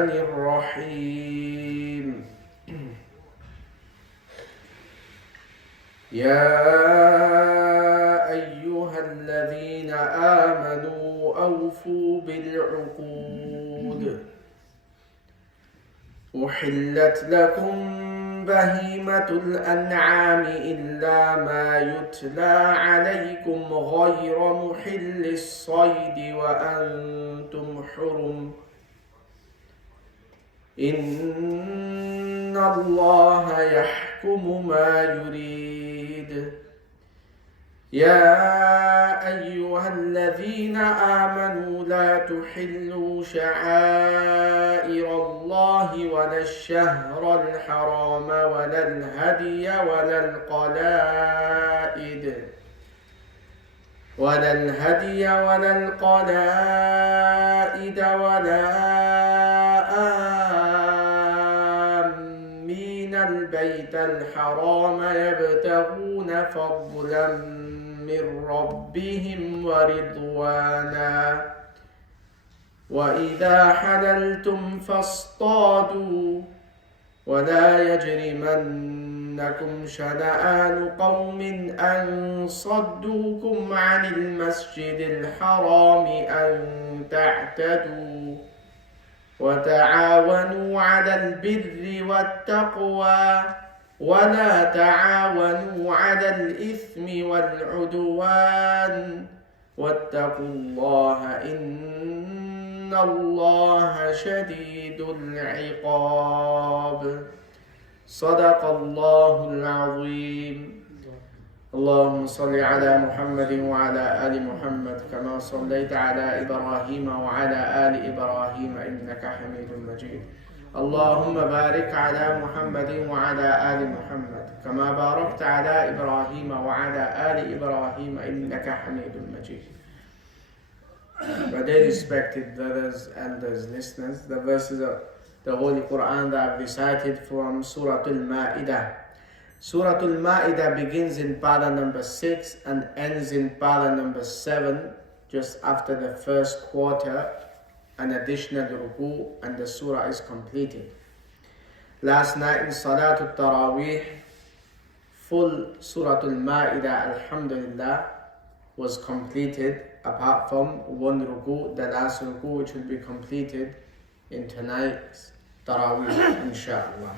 الرحيم يا أيها الذين آمنوا أوفوا بالعقود أحلت لكم بهيمة الأنعام إلا ما يتلى عليكم غير محل الصيد وأنتم حرم إن الله يحكم ما يريد يا أيها الذين آمنوا لا تحلوا شعائر الله ولا الشهر الحرام ولا الهدي ولا القلائد ولا آمين البيت الحرام يبتغون فضلا من ربهم ورضوانا وإذا حللتم فاصطادوا ولا يجرمنكم شنآن قوم أن صدوكم عن المسجد الحرام أن تعتدوا وتعاونوا على البر والتقوى ولا تعاونوا على الإثم والعدوان واتقوا الله إن الله شديد العقاب صدق الله العظيم اللهم صل على محمد وعلى آل محمد كما صليت على إبراهيم وعلى آل إبراهيم إنك حميد مجيد اللهم بارك على محمد وعلى آل محمد كما باركت على إبراهيم وعلى آل إبراهيم إنك حميد مجيد. My dear respected brothers, elders, listeners, the verses of the Holy Quran that I've recited from Surah Al-Ma'idah. Surah Al-Ma'idah begins in para number 6 and ends in para number 7, just after the first quarter, an additional ruku, and the surah is completed. Last night in Salatul Taraweeh, full Surah Al-Ma'idah, Alhamdulillah, was completed, apart from one ruku, the last ruku, which will be completed in tonight's Taraweeh, inshallah.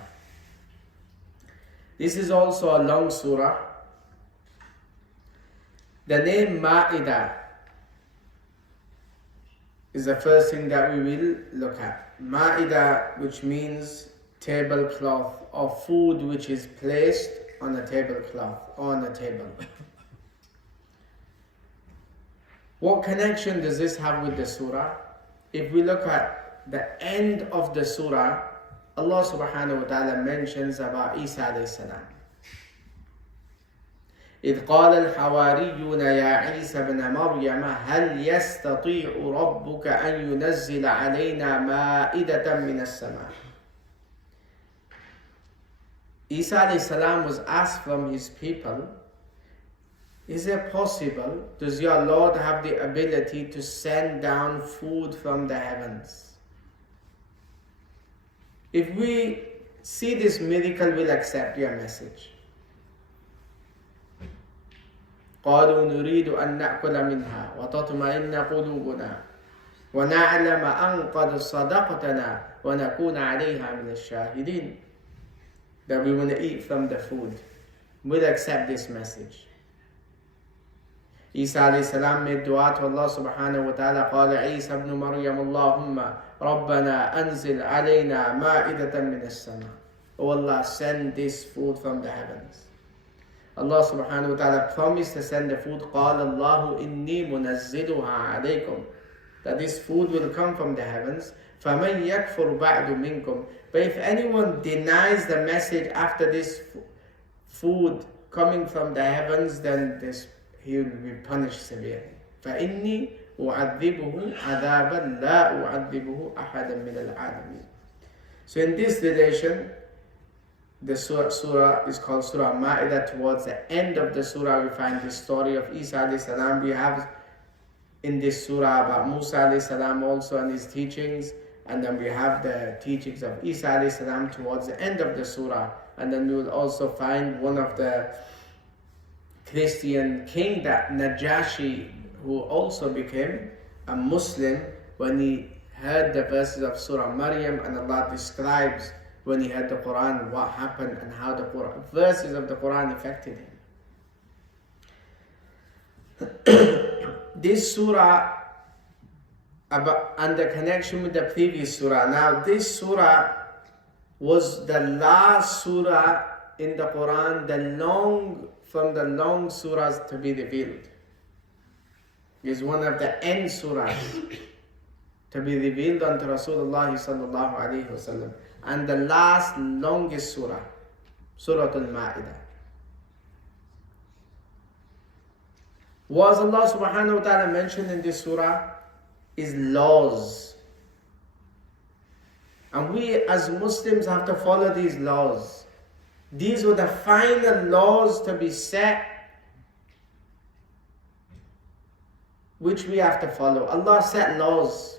This is also a long surah. The name Ma'idah is the first thing that we will look at. Ma'idah, which means tablecloth, or food which is placed on a tablecloth, on a table. What connection does this have with the surah? If we look at the end of the surah, Allah subhanahu wa ta'ala mentions about Isa alayhi salam. إذ قال الحواريون يا عيسى ابن مريم هل يستطيع ربك أن ينزل علينا مائدة من السماء. Isa alayhi salam was asked from his people, is it possible, does your Lord have the ability to send down food from the heavens? If we see this miracle, we'll accept your message. قالوا نريد أن نأكل منها وتطمئن قلوبنا ونعلم أن قد صدقتنا ونكون عليها من الشاهدين. That we want to eat from the food. We'll accept this message. Isa alayhi salam made dua to Allah subhanahu wa ta'ala. قال عيسى ابن مريم اللهم ربنا أنزل علينا مائدة من السماء. Oh Allah, send this food from the heavens. Allah subhanahu wa ta'ala promised to send the food. قال الله إني منزلها عليكم. That this food will come from the heavens. فمن يكفر بعد منكم. But if anyone denies the message after this food coming from the heavens, then he will be punished severely. فإني أعذبه عذابا لا أعذبه أحدا من العالمين. So in this relation, the surah is called Surah Ma'idah. Towards the end of the surah, we find the story of Isa alayhi salam. We have in this surah about Musa alayhi salam also and his teachings. and then we have the teachings of Isa alayhi salam towards the end of the surah, and then we will also find one of the Christian king, that Najashi, who also became a Muslim when he heard the verses of Surah Maryam, and Allah describes when he heard the Quran what happened and how the verses of the Quran affected him. This surah and the connection with the previous surah. Now this surah was the last surah in the Quran, from the long surahs to be revealed. Is one of the end surahs to be revealed unto Rasulullah sallallahu alaihi wasallam, and the last longest surah, Surah Al-Ma'idah. What Allah subhanahu wa ta'ala mentioned in this surah is laws. And we as Muslims have to follow these laws. These were the final laws to be set, which we have to follow. Allah set laws.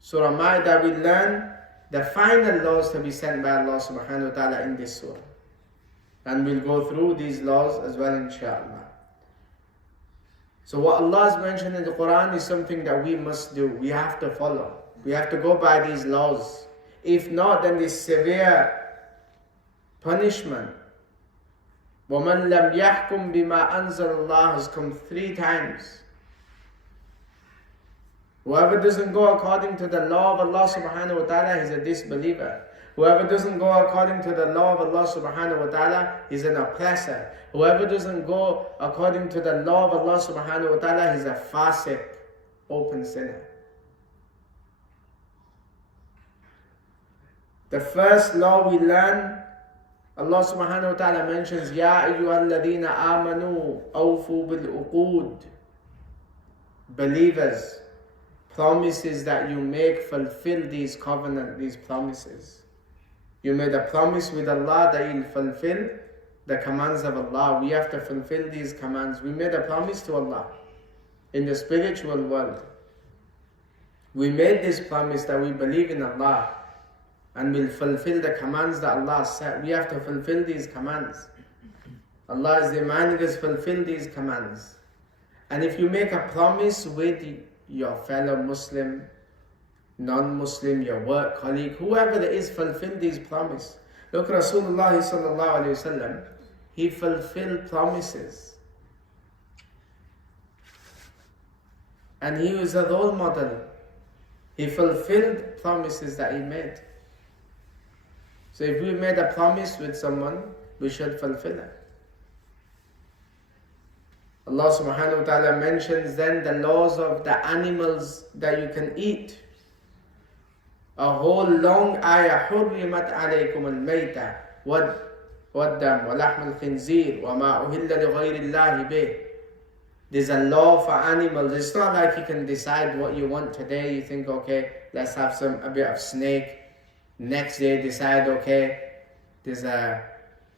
Surah Ma'idah, we learn the final laws to be sent by Allah subhanahu wa ta'ala in this surah. And we'll go through these laws as well, inshallah. So what Allah has mentioned in the Quran is something that we must do. We have to follow. We have to go by these laws. If not, then this severe punishment. وَمَنْ لَمْ يَحْكُمْ بِمَا أَنزَلَ اللَّهُ has come 3 times. Whoever doesn't go according to the law of Allah subhanahu wa ta'ala is a disbeliever. Whoever doesn't go according to the law of Allah subhanahu wa ta'ala is an oppressor. Whoever doesn't go according to the law of Allah subhanahu wa ta'ala is a fasiq, open sinner. The first law we learn, Allah subhanahu wa ta'ala mentions, Ya ayyuhalladhina amanu awfu bil uqud. Believers, promises that you make, fulfill these covenant, these promises. You made a promise with Allah that you'll fulfill the commands of Allah. We have to fulfill these commands. We made a promise to Allah in the spiritual world. We made this promise that we believe in Allah and will fulfill the commands that Allah set. We have to fulfill these commands. Allah is demanding us fulfill these commands. And if you make a promise with your fellow Muslim, non-Muslim, your work colleague, whoever it is, fulfill these promises. Look, Rasulullah sallallahu alayhi wasallam, he fulfilled promises. And he was a role model. He fulfilled promises that he made. So if we made a promise with someone, we should fulfill it. Allah subhanahu wa ta'ala mentions then the laws of the animals that you can eat. A whole long ayah, حُرِّمَتْ عَلَيْكُمُ الْمَيْتَةِ وَالدَّمُ وَلَحْمُ الْخِنْزِيرِ وَمَا أُهِلَّ لِغَيْرِ اللَّهِ بِهِ. There's a law for animals. It's not like you can decide what you want today. You think, okay, let's have a bit of snake. Next day decide, okay, there's a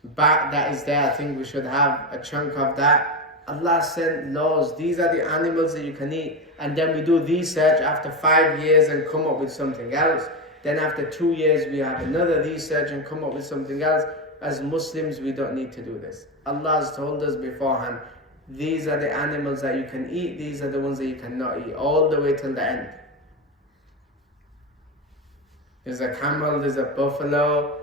bat that is there. I think we should have a chunk of that. Allah sent laws. These are the animals that you can eat. And then we do research after 5 years and come up with something else. Then after 2 years we have another research and come up with something else. As Muslims, we don't need to do this. Allah has told us beforehand, these are the animals that you can eat, these are the ones that you cannot eat, all the way till the end. There's a camel, there's a buffalo,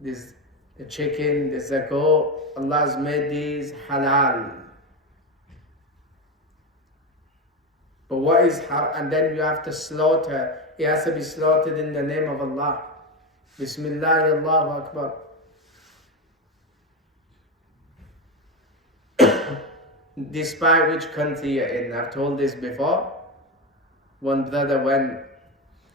there's a chicken, there's a goat. Allah has made these halal. But what is haram? And then you have to slaughter. It has to be slaughtered in the name of Allah. Bismillah, Allahu Akbar. Despite which country you're in. I've told this before. One brother went,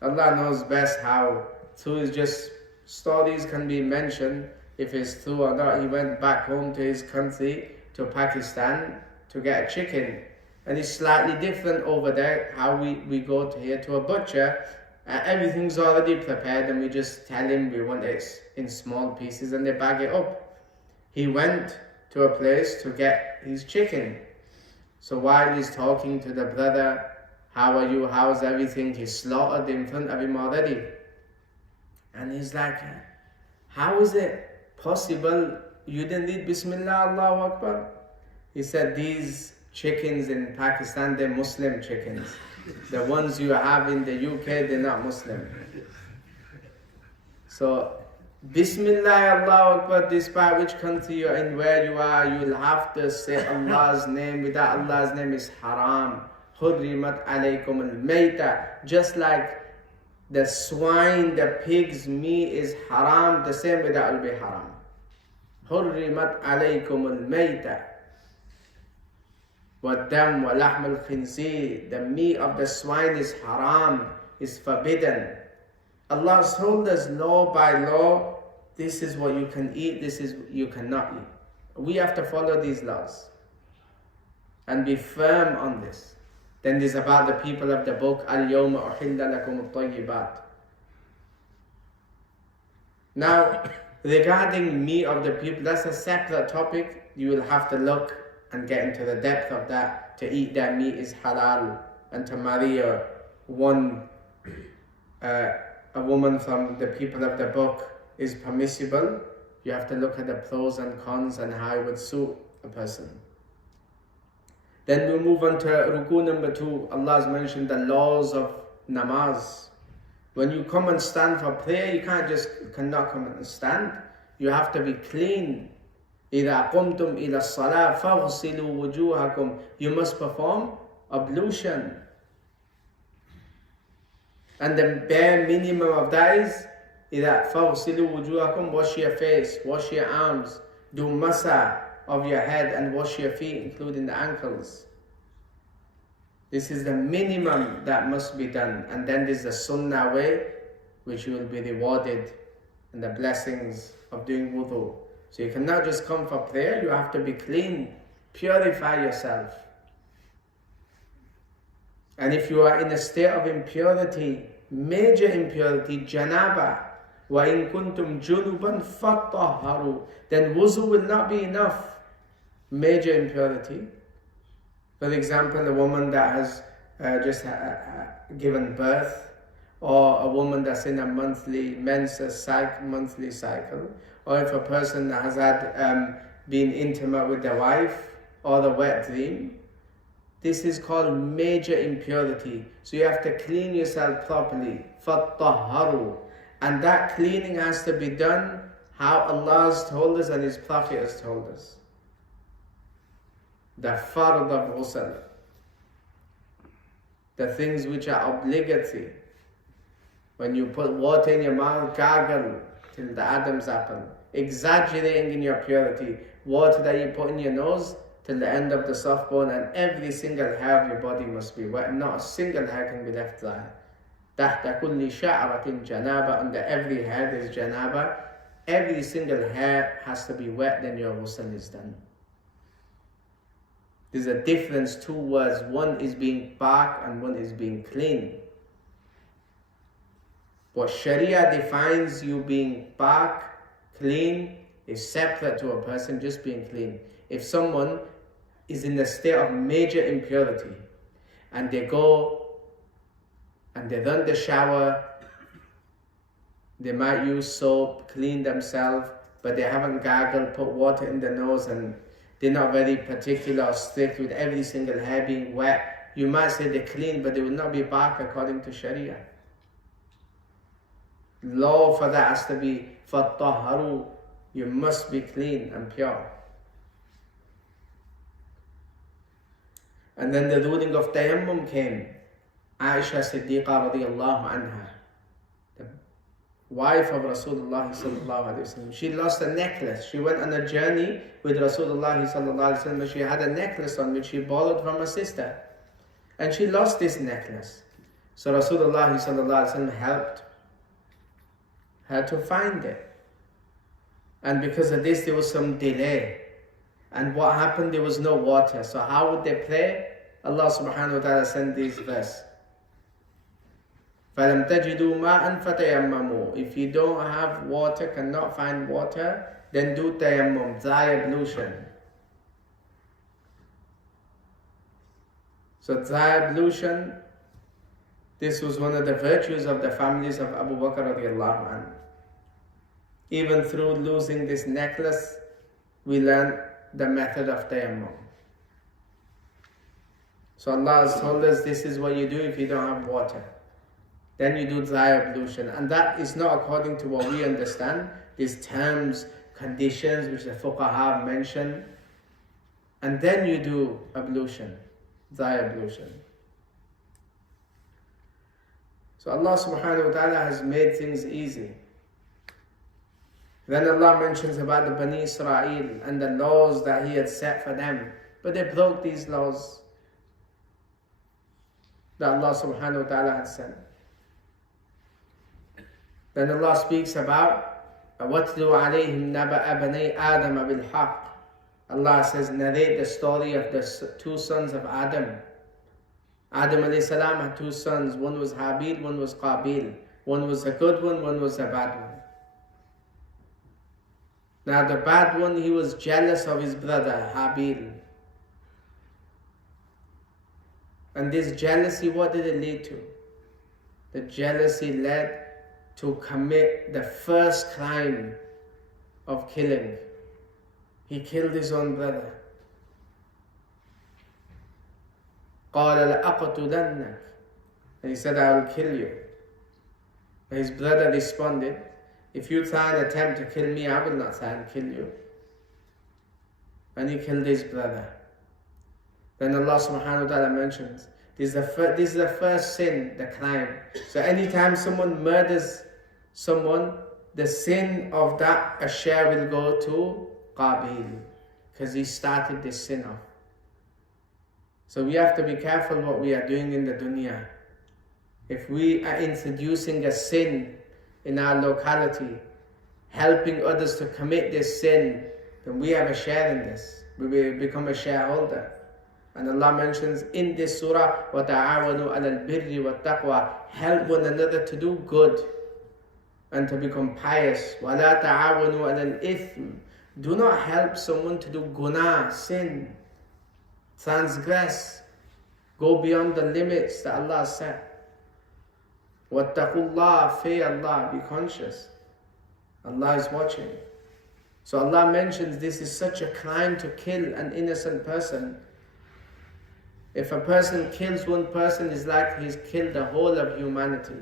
Allah knows best how. Through his just stories can be mentioned, if it's true or not. He went back home to his country, to Pakistan, to get a chicken. And it's slightly different over there, how we go to here to a butcher. Everything's already prepared and we just tell him we want it in small pieces and they bag it up. He went to a place to get his chicken. So while he's talking to the brother How are you? How's everything? He's slaughtered in front of him already. And he's like, how is it possible you didn't read Bismillah, Allahu Akbar? He said, these chickens in Pakistan, they're Muslim chickens. The ones you have in the UK, they're not Muslim. So, Bismillah, Allahu Akbar, despite which country you're in, where you are, you'll have to say Allah's name. Without Allah's name is haram. Hurrimat alaykum al-mayta. Just like the swine, the pig's meat is haram, the same way that will be haram. Hurrimat alaykum al-mayta. وَالدَّمْ وَلَحْمُ الْخِنْزِيرِ. The meat of the swine is haram, is forbidden. Allah has told us law by law, this is what you can eat, this is you cannot eat. We have to follow these laws and be firm on this. Then there's about the people of the book, الْيَوْمَ أُحِلَّ لَكُمُ الطَّيِّبَاتِ. Now, regarding meat of the people, that's a separate topic. You will have to look and get into the depth of that. To eat that meat is halal, and to marry a woman from the people of the book is permissible. You have to look at the pros and cons and how it would suit a person. Then we'll move on to ruku number 2. Allah has mentioned the laws of namaz. When you come and stand for prayer, you cannot come and stand. You have to be clean. إِذَا قُمْتُمْ إِلَى الصَّلَاةِ فَاغْسِلُوا وُجُوهَكُمْ. You must perform ablution. And the bare minimum of that is إِذَا فَاغْسِلُوا وُجُوهَكُمْ. Wash your face, wash your arms, do masa of your head and wash your feet, including the ankles. This is the minimum that must be done. And then there's the sunnah way, which you will be rewarded and the blessings of doing wudu. So you cannot just come for prayer, you have to be clean, purify yourself. And if you are in a state of impurity, major impurity, janaba, وَإِن كُنْتُمْ جُنُبًا فَطَّهَّرُوا, then wuzu will not be enough. Major impurity. For example, a woman that has just given birth, or a woman that's in a monthly cycle, or if a person that has had been intimate with their wife, or the wet dream, this is called major impurity. So you have to clean yourself properly. فَطَّهَّرُوا. And that cleaning has to be done how Allah has told us and His Prophet has told us. The fard of ghusl. The things which are obligatory. When you put water in your mouth, gargle till the Adam's apple. Exaggerating in your purity. Water that you put in your nose till the end of the soft bone, and every single hair of your body must be wet. Not a single hair can be left dry. تحت كل شعرة جنابة. Under every hair there is janaba. Every single hair has to be wet, then your ghusl is done. There's a difference, 2 words. One is being pak and one is being clean. What Sharia defines you being pak, clean, is separate to a person just being clean. If someone is in a state of major impurity and they go and they run the shower, they might use soap, clean themselves, but they haven't gargled, put water in the nose, and they're not very particular or strict with every single hair being wet. You might say they're clean, but they will not be back according to Sharia. Law for that has to be فَطَّهَّرُوا. You must be clean and pure. And then the ruling of tayammum came. Aisha Siddiqa radiallahu anha, the wife of Rasulullah sallallahu alaihi wasallam, she lost a necklace. She went on a journey with Rasulullah sallallahu alaihi wasallam. She had a necklace on which she borrowed from her sister, and she lost this necklace. So Rasulullah sallallahu alaihi wasallam helped her to find it. And because of this, there was some delay. And what happened? There was no water. So how would they pray? Allah subhanahu wa ta'ala sent this verse. فَلَمْ تَجِدُوا مَاءً فَتَيَمَّمُوا. If you don't have water, cannot find water, then do tayammum, dry ablution. So dry ablution This was one of the virtues of the families of Abu Bakr radiallahu anhu. Even through losing this necklace, we learn the method of tayammum. So Allah has told us this is what you do if you don't have water. Then you do dry ablution. And that is not according to what we understand. These terms, conditions which the fuqaha mentioned. And then you do ablution, dry ablution. So Allah subhanahu wa ta'ala has made things easy. Then Allah mentions about the Bani Israel and the laws that He had set for them. But they broke these laws that Allah subhanahu wa ta'ala had sent. Then Allah speaks about وَاتْلُوا عَلَيْهِمْ نَبَأَ بَنَيْ آدَمَ بِالْحَقِّ. Allah says, narrate the story of the two sons of Adam. Adam alayhi salam had two sons. One was Habil, one was Qabil. One was a good one was a bad one. Now the bad one, he was jealous of his brother Habil. And this jealousy, what did it lead to? The jealousy led to commit the first crime of killing. He killed his own brother. قَالَ لَأَقْتُلَنَّكَ. And he said, I will kill you. And his brother responded, if you try and attempt to kill me, I will not try and kill you. And he killed his brother. Then Allah subhanahu wa ta'ala mentions, this is the first sin, the crime. So anytime someone murders someone, the sin of that a share will go to Qabil, because he started this sin off. So we have to be careful what we are doing in the dunya. If we are introducing a sin in our locality, helping others to commit this sin, then we have a share in this. We will become a shareholder. And Allah mentions in this surah, وَتَعَاوَنُوا عَلَى الْبِرِّ وَالتَّقْوَى. Help one another to do good and to become pious. وَلَا تَعَاوَنُوا عَلَى الْإِثْمِ. Do not help someone to do guna, sin, transgress, go beyond the limits that Allah set. وَاتَّقُوا اللَّهَ. Fear Allah, be conscious. Allah is watching. So Allah mentions this is such a crime to kill an innocent person. If a person kills one person, it's like he's killed the whole of humanity.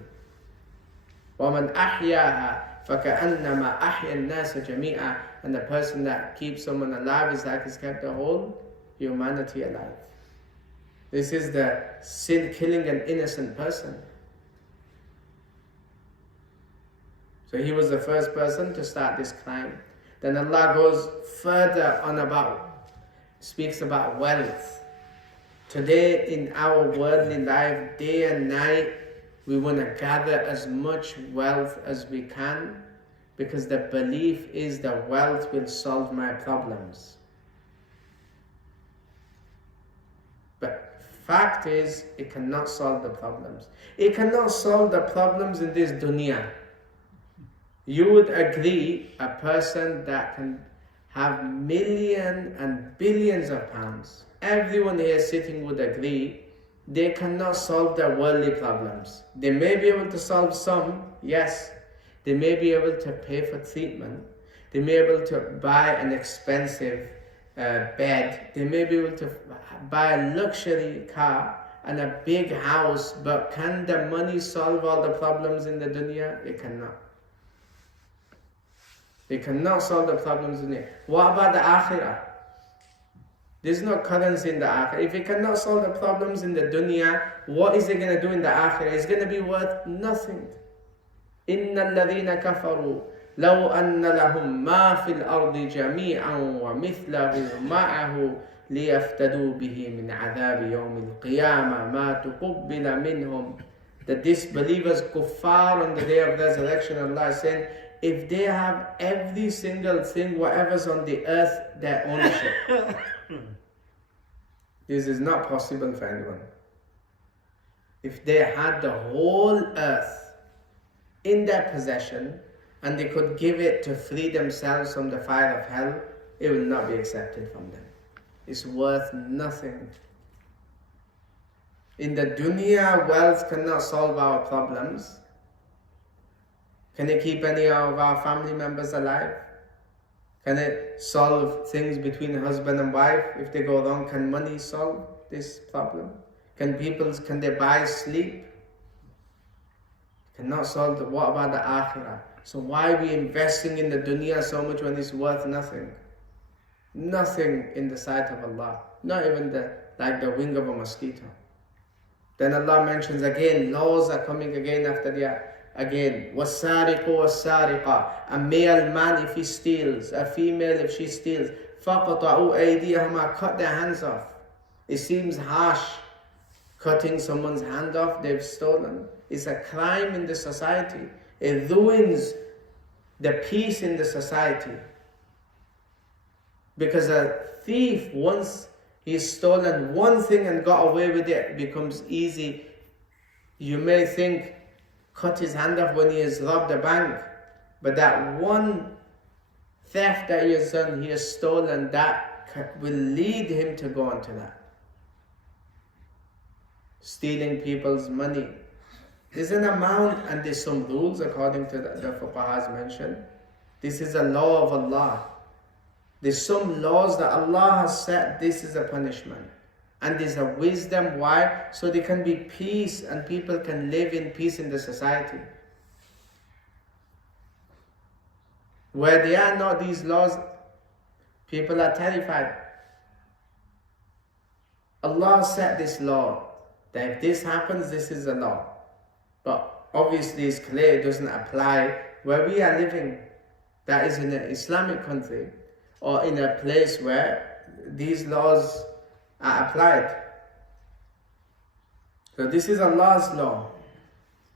وَمَنْ أَحْيَاهَا فَكَأَنَّمَا أَحْيَا النَّاسَ جَمِيعًا. And the person that keeps someone alive is like he's kept the whole humanity alive. This is the sin, killing an innocent person. So he was the first person to start this crime. Then Allah goes further on speaks about wealth. Today in our worldly life, day and night, we want to gather as much wealth as we can, because the belief is that wealth will solve my problems. But fact is, it cannot solve the problems. It cannot solve the problems in this dunya. You would agree, a person that can have millions and billions of pounds, everyone here sitting would agree, they cannot solve their worldly problems. They may be able to solve some, yes. They may be able to pay for treatment. They may be able to buy an expensive bed. They may be able to buy a luxury car and a big house, but can the money solve all the problems in the dunya? It cannot. They cannot solve the problems in it. What about the akhirah? There's no currency in the akhirah. If it cannot solve the problems in the dunya, what is it going to do in the akhirah? It's going to be worth nothing. إِنَّ الَّذِينَ كَفَرُوا لَوْ أَنَّ لَهُمْ مَا فِي الْأَرْضِ جَمِيعًا وَمِثْلَهُ مَعَهُ لِيَفْتَدُوا بِهِ مِنْ عَذَابِ يَوْمِ الْقِيَامَةِ مَا تُقُبِّلَ مِنْهُمْ. The disbelievers, kuffar, on the day of resurrection, Allah is saying, if they have every single thing, whatever's on the earth, their ownership. This is not possible for anyone. If they had the whole earth in their possession and they could give it to free themselves from the fire of hell, it will not be accepted from them. It's worth nothing. In the dunya, wealth cannot solve our problems. Can it keep any of our family members alive? Can it solve things between husband and wife if they go wrong? Can money solve this problem? Can they buy sleep? Cannot solve it. What about the akhirah? So why are we investing in the dunya so much when it's worth nothing? Nothing in the sight of Allah. Not even the wing of a mosquito. Then Allah mentions again, laws are coming again after the again. وَالسَّارِقُ وَالسَّارِقَةُ. A male man if he steals, a female if she steals. فَقَطَعُوا أَيْدِيَهُمَا. Cut their hands off. It seems harsh, cutting someone's hand off, they've stolen. It's a crime in the society. It ruins the peace in the society. Because a thief, once he's stolen one thing and got away with it, becomes easy. You may think, cut his hand off when he has robbed a bank. But that one theft that he has done, he has stolen, that will lead him to go into that. Stealing people's money. There's an amount and there's some rules according to the fuqahas mentioned. This is a law of Allah. There's some laws that Allah has set, this is a punishment. And there's a wisdom, why? So there can be peace and people can live in peace in the society. Where there are not these laws, people are terrified. Allah set this law, that if this happens, this is a law. But obviously it's clear it doesn't apply where we are living. That is in an Islamic country or in a place where these laws are applied. So this is Allah's law,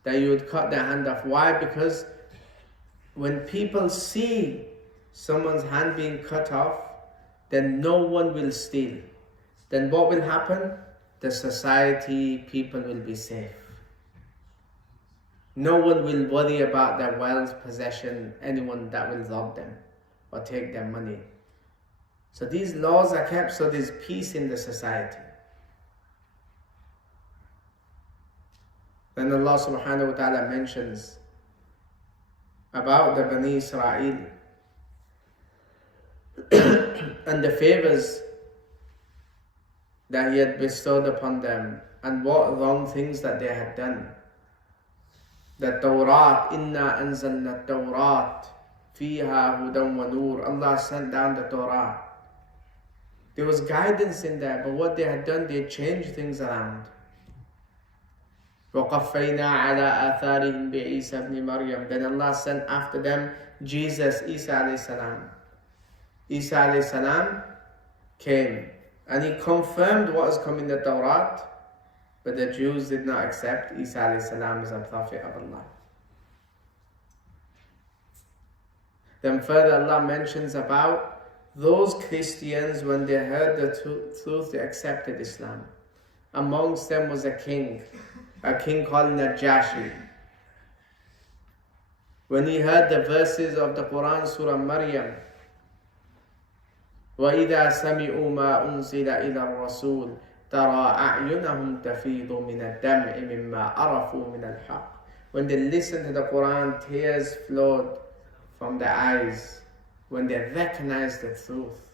that you would cut their hand off. Why? Because when people see someone's hand being cut off, then no one will steal. Then what will happen? The society, people will be safe. No one will worry about their wealth, possession, anyone that will rob them or take their money. So these laws are kept so there's peace in the society. Then Allah subhanahu wa ta'ala mentions about the Bani Israel and the favors that He had bestowed upon them and what wrong things that they had done. The Tawrat, Inna anzalna Tawrat, fiha hudan wa nur. Allah sent down the Torah. There was guidance in there, but what they had done, they changed things around. وَقَفَّيْنَا عَلَىٰ آثَارِهِمْ بِعِيسَى ibn Maryam. Then Allah sent after them Jesus, Isa alayhi salam. Isa alayhi salam came and he confirmed what has come in the Tawrat, but the Jews did not accept Isa alayhi salam as a prophet of Allah. Then further Allah mentions about those Christians, when they heard the truth, they accepted Islam. Amongst them was a king called Najashi. When he heard the verses of the Quran, Surah Maryam, وَإِذَا سَمِعُوا مَا أُنزِلَ إِلَى الرَّسُولِ تَرَى أَعْيُنَهُمْ تَفِيضُ مِنَ الدَّمْعِ مِمَّا عَرَفُوا مِنَ الْحَقِّ. When they listened to the Quran, tears flowed from their eyes when they recognized the truth.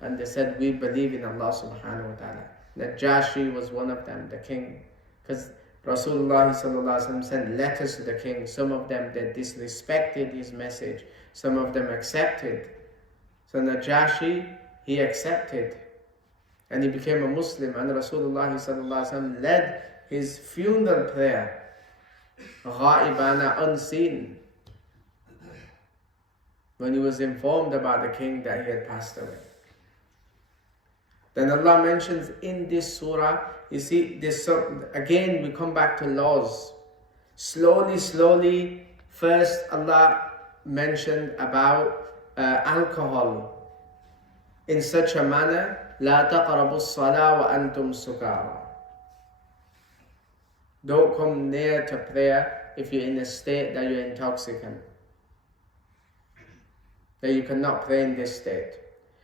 And they said, we believe in Allah subhanahu wa ta'ala. Najashi was one of them, the king. Because Rasulullah sallallahu alaihi wasallam sent letters to the king. Some of them, they disrespected his message. Some of them accepted. So Najashi, he accepted. And he became a Muslim. And Rasulullah sallallahu alaihi wasallam led his funeral prayer, ghaibana, unseen, when he was informed about the king that he had passed away. Then Allah mentions in this surah, you see, this again we come back to laws. Slowly, first Allah mentioned about alcohol in such a manner, لا تقربوا الصلاة وأنتم سكارى. Don't come near to prayer if you're in a state that you're intoxicant. That you cannot pray in this state.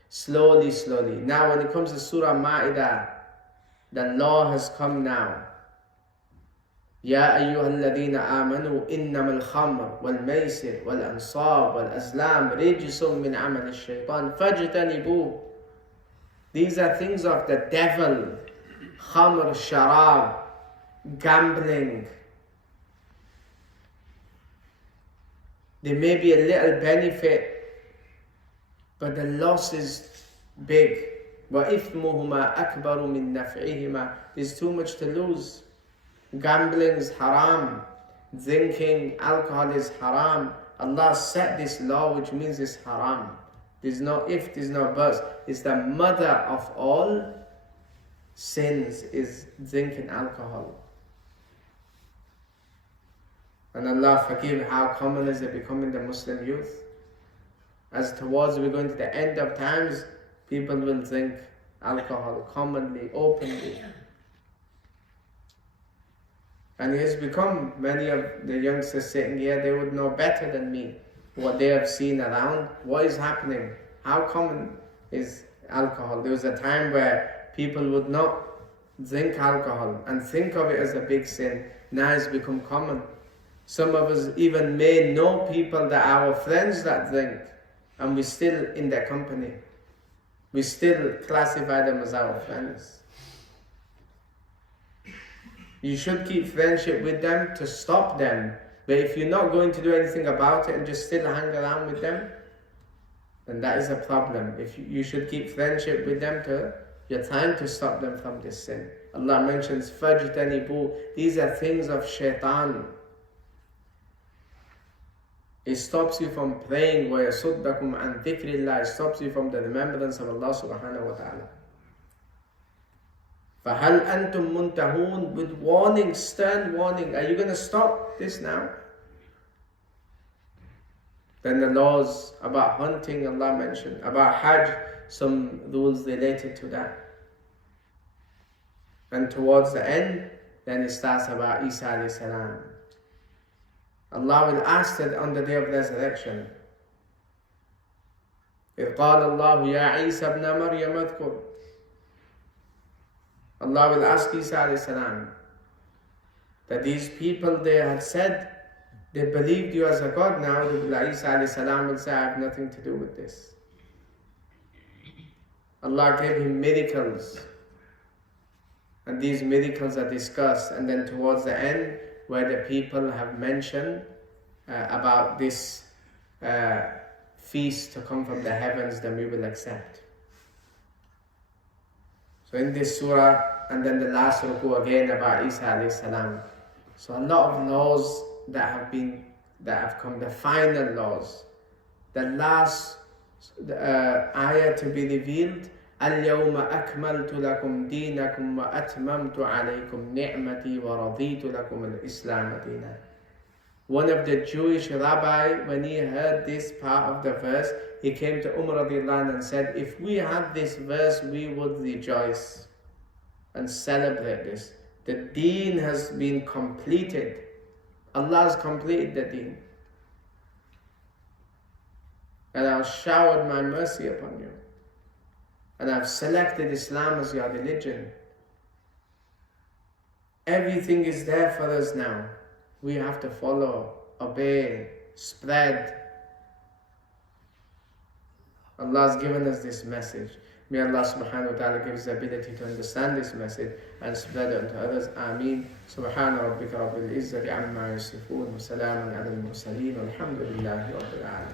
Slowly. Now when it comes to Surah Ma'idah, The law has come now. يا أيها الذين آمنوا إنما الخمر والميسر والأنصاب والأزلام رجس من عمل الشيطان فاجتنبوه. These are things of the devil. Khamr, sharab, gambling. There may be a little benefit, but the loss is big. وَإِثْمُهُمَا أَكْبَرُ مِن نَفْعِهِمَا. There's too much to lose. Gambling is haram. Drinking alcohol is haram. Allah set this law, which means it's haram. There's no if, there's no buts. It's the mother of all sins is drinking alcohol. And Allah forgive, how common is it becoming the Muslim youth? As towards we're going to the end of times, people will drink alcohol commonly, openly. And it has become, many of the youngsters sitting here, they would know better than me what they have seen around. What is happening? How common is alcohol? There was a time where people would not drink alcohol and think of it as a big sin. Now it's become common. Some of us even may know people that are our friends that drink, and we're still in their company. We still classify them as our friends. You should keep friendship with them to stop them. But if you're not going to do anything about it and just still hang around with them, then that is a problem. If you should keep friendship with them to you're trying to stop them from this sin. Allah mentions fajtanibu. These are things of shaitan. It stops you from praying. وَيَصُدَّكُمْ عَنْ ذِكْرِ اللَّهِ. It stops you from the remembrance of Allah subhanahu wa ta'ala. فَهَلْ أَنْتُمْ مُنْتَهُونَ. With warning, stern warning. Are you going to stop this now? Then the laws about hunting, Allah mentioned. About Hajj, some rules related to that. And towards the end, then it starts about Isa alayhi salam. Allah will ask that on the day of resurrection. إِذْ قَالَ اللَّهُ يَا عِيسَى ابْنَ مَرْيَمَ اذْكُرْ. Allah will ask Isa alayhi salam that these people, they had said, they believed you as a God. Now Isa alayhi salam will say, I have nothing to do with this. Allah gave him miracles, and these miracles are discussed. And then towards the end, where the people have mentioned about this feast to come from the heavens, then we will accept. So in this surah, and then the last ruku again about Isa alayhi salam. So a lot of laws that have come, the final laws. The last ayah to be revealed, اليوم أكملت لكم دينكم وأتممت عليكم نعمتي ورضيت لكم الإسلام دينا. One of the Jewish rabbi, when he heard this part of the verse, he came to Umar and said, if we had this verse, we would rejoice and celebrate this. The deen has been completed. Allah has completed the deen. And I've showered my mercy upon you. And I've selected Islam as your religion. Everything is there for us now. We have to follow, obey, spread. Allah has given us this message. May Allah subhanahu wa ta'ala give us the ability to understand this message and spread it unto others. Ameen. Subhana rabbika rabbil izzati amma yasifun. Wa salamun ala al-mursaleen. Walhamdulillahi rabbil alamin.